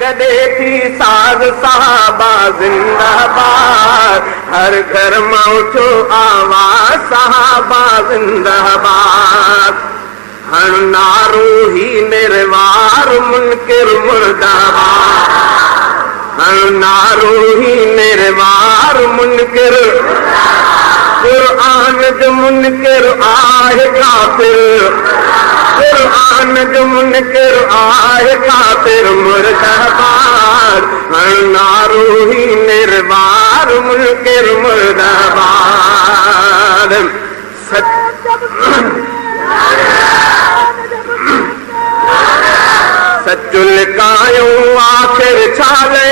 गॾे थी साज़ साहबा ज़िंदाबाद हर घर मां उथो आवाज़ साहबा ज़िंदाबाद हर नारो ही निर्वार मुनकिर मुर्दाबाद हर नारो ही निर्वार मुनकिर कुरान जो मुनकिर आहे काफिर कुरान जो मुनकिर आहे काफिर मुर्दाबाद हर नारो ही निर्वार मुनकिर मुर्दाबाद सचुल कायो आखिर छाले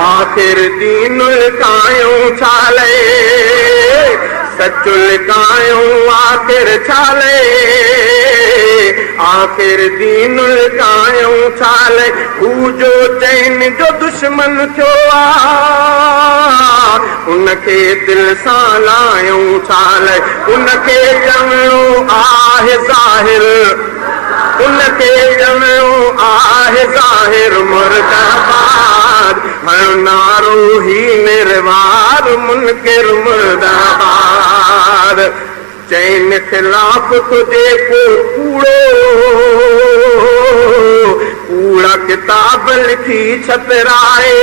आखिर दीनुल कायो छाले सचुल कायो आखिर छाले आखिर दीनुल कायो छाले हू जो चैन जो दुश्मन थियो उनखे दिल सां लायूं छाले उनखे चवणो आहे ज़ाहिर उनखे चवणो आहे ज़ाहिर मुर्दाबाद हर नारो ही निर्वार मुनकिर मुर्दाबाद चैन ख़िलाफ़ तुझे को कूड़ो कूड़ा किताब लिखी छतराए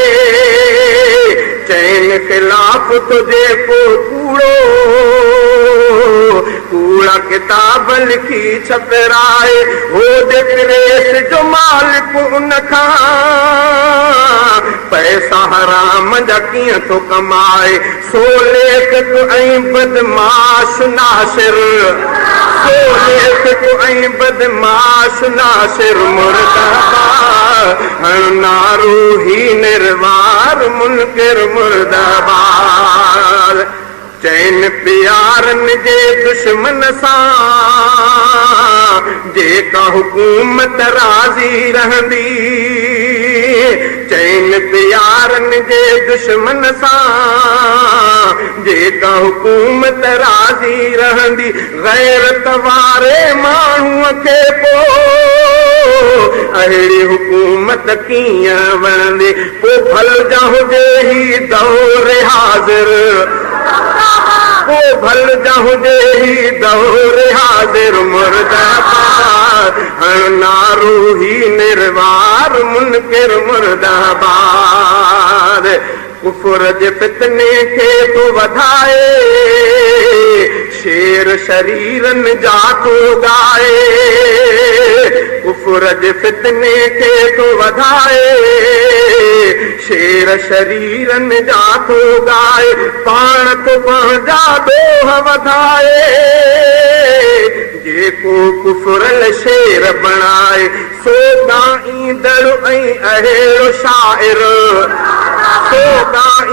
चैन ख़िलाफ़ तुझे को कूड़ो कूड़ा किताब लिखी छतराए हो जे प्रेस जो मालिक उन खां पैसा हराम जा कीअं थो कमाए सो लेखक ऐं बदमाश नासिर सो लेखक ऐं बदमाश नासिर मुर्दाबाद हर नारो ही निर्वार मुनकिर मुर्दाबाद चैन प्यारन जे दुश्मन सां जेका हुकूमत राज़ी रहंदी चैन प्यारन जे दुश्मन सां जेका हुकूमत राज़ी रहंदी गैरत वारे माण्हूअ खे पोइ अहिड़ी हुकूमत कीअं वणंदी पोइ फल जा हुजे ही दौर हाज़िर पोइ भल जा हुजे ही दौर हाज़िर मुर्दाबाद हर नारो ही निर्वार मुनकिर मुर्दाबाद कुफर जे फितने खे तो वधाए शेर शरीरन जा तो गाए कुफर जे फितने खे तो वधाए शेर शरीरन जा तो गाए पाण तो पंहिंजा दोह वधाए जेको कुफरल शेर बणाए सो ईंदड़ ऐं अहिड़ो शाइर सो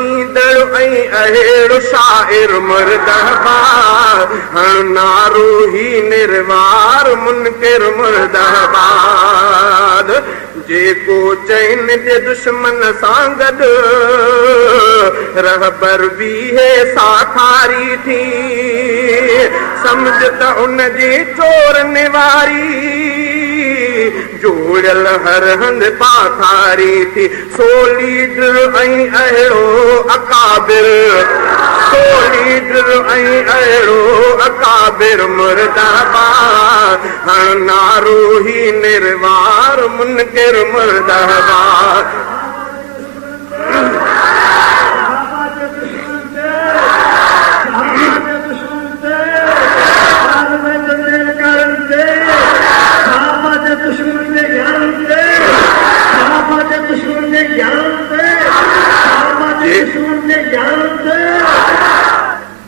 ईंदड़ ऐं अहिड़ो शाइर मुर्दाबाद हर नारो ही निर्वार मुनकिर मुर्दाबाद जेको चैन जे दुश्मन सां गॾु रहबर बीहे साथारी थी समझ त उन जी चोर निवारी जोड़ियल हर हंधि पाथारी थी सो लीडर ऐं अहिड़ो अकाबिर सो लीडर ऐं अहिड़ो अकाबिर मुर्दाबाद हर नारो ही निर्वार मुनकिर मुर्दाबाद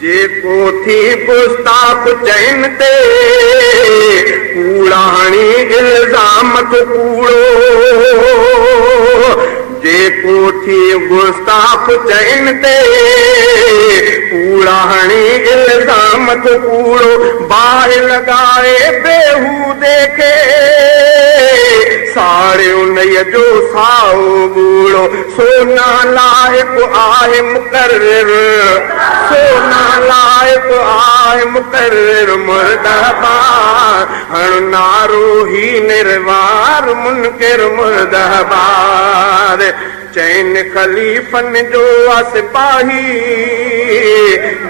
जेको थी गुस्ताख चैन ते कूड़ा हणी इल्ज़ाम तो कूड़ो जेको थी गुस्ताख चैन ते कूड़ा हणी इल्ज़ाम तो कूड़ो बाहि लॻाए बेहूदे खे साड़े उन्हीअ जो साओ बूढ़ो सोना लाइक आहे मुक़र्रर सोना लाइक आहे मुक़र्रर मुर्दाबाद हर नारो ही निर्वार मुनकिर मुर्दहबार चैन खलीफन जो सिपाही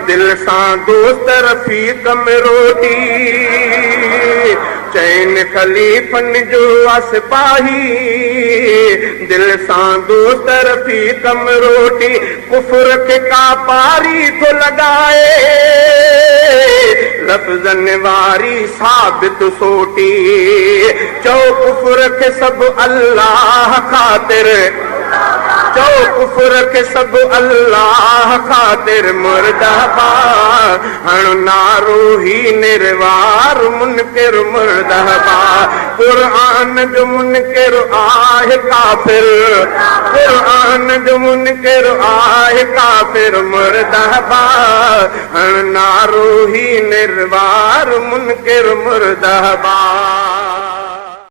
दिल सां दोस्त रफ़ीक में रोटी चैन खलीफन जो सिपाही दिल सां दोस्त रफ़ीक में रोटी कुफर के का पारी तो लगाए लफ़्ज़न वारी साबित सोटी चओ कुफर के सब अल्लाह खातिर चओ कुफर के सब अल्लाह खातिर मुर्दहबा हण नारो ही निर्वार मुनकिर मुर्दहबा कुरान जो मुनकिर आहे काफिर कुरान जो मुनकिर आहे काफिर मुर्दहबा हण नारो ही निर्वार मुनकिर मुर्दहबा